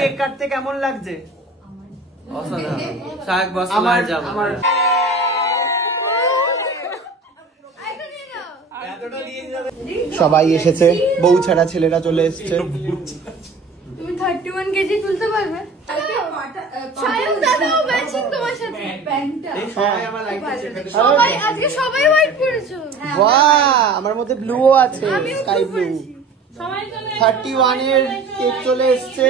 Cake কাটতে কেমন লাগছে? সবাই এসেছে, বউ ছাড়া ছেলেরা চলে এসেছে। তুমি 31 কেজি তুলতে পারবে? সায়ন দাদাও ম্যাচিং তোমার সাথে প্যান্টটা। সবাই আজকে সবাই হোয়াইট পরেছো। বাহ, আমার মধ্যে ব্লুও আছে, স্কাই ব্লু। 31 এর কেক চলে এসেছে।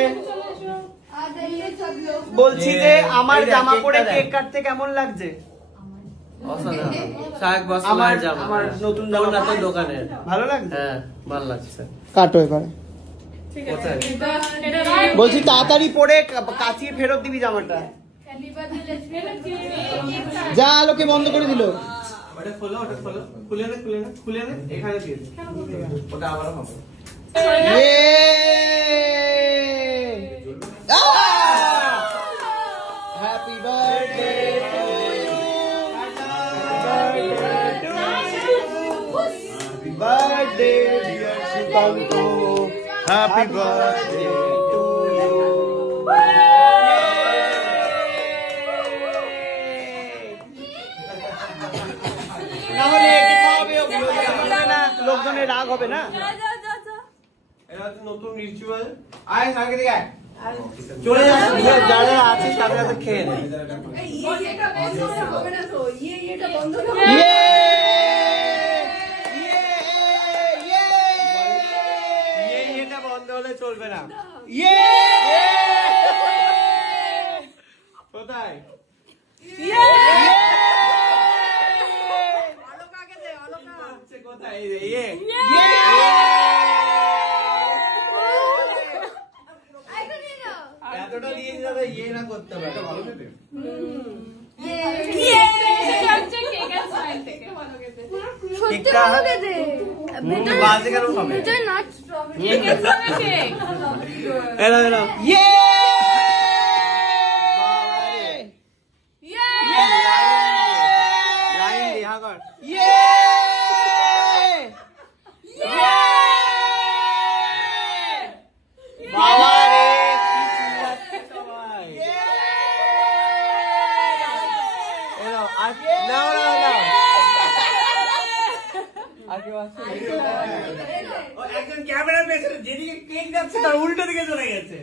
বলছি যে আমার জামা পরে কেক কাটতে কেমন লাগছে? আমার নতুন জামা দোকানে ভালো লাগছে। হ্যাঁ ভালো লাগছে। কাটো এবার। বলছি তাড়াতাড়ি পরে কাচিয়ে ফেরত দিবি জামাটা। যা, লোকে বন্ধ করে দিল। Happy birthday to you, happy birthday dear Sukanta, happy birthday to you. লোকজনের রাগ হবে না। নতুন রিচুয়াল। আয় সামনে দিকে আয়। চলে যাচ্ছে, যারা আছে তাদের কাছে খেয়ে নে। এটা বন্ধ হলে চলবে না। কোথায়? এতটা দিয়ে যাবে ইয়ে না করতে পারে। ভালো খেতে। কেকটা বাজে কেন হবে? এলো এলো। ইয়ে লাইন দেখা কর। ইয়ে বাবা রে, কি চিল্লাচ্ছে সবাই। এলো আর নাও নাও নাও। একজন ক্যামেরার পেছনে যেদিকে কেক যাচ্ছে তার উল্টো দিকে চলে গেছে।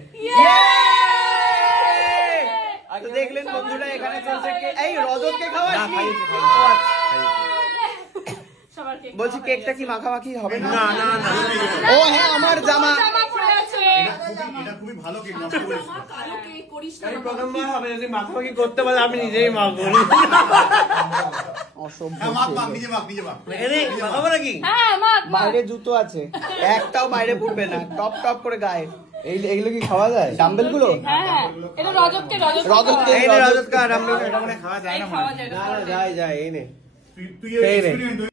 তো দেখলেন বন্ধুরা, এখানে চলছে এই রজতকে খাওয়াচ্ছি। বলছি কেকটা কি মাখামাখি হবে না? না না না। ও হ্যাঁ, আমার জামা। এটা খুবই ভালো কেক, নষ্ট করিস না। কালো কেক করিস না। আমি প্রথমবার হবে যদি মাখামাখি করতে পারলে আমি নিজেই মাখবো। অসম্ভব। মাখ মাখ, নিজে মাখ, নিজে মাখ। এনে মাখাবো নাকি? হ্যাঁ মাখ। বাইরে জুতো আছে, একটাও বাইরে পড়বে না, টপ টপ করে গায়ে। এইগুলো কি খাওয়া যায়? ডাম্বেল গুলো? হ্যাঁ, এটা রজতকে ডাম্বেল, এটা মানে খাওয়া যায় না। যায় যায়, এই নে তুই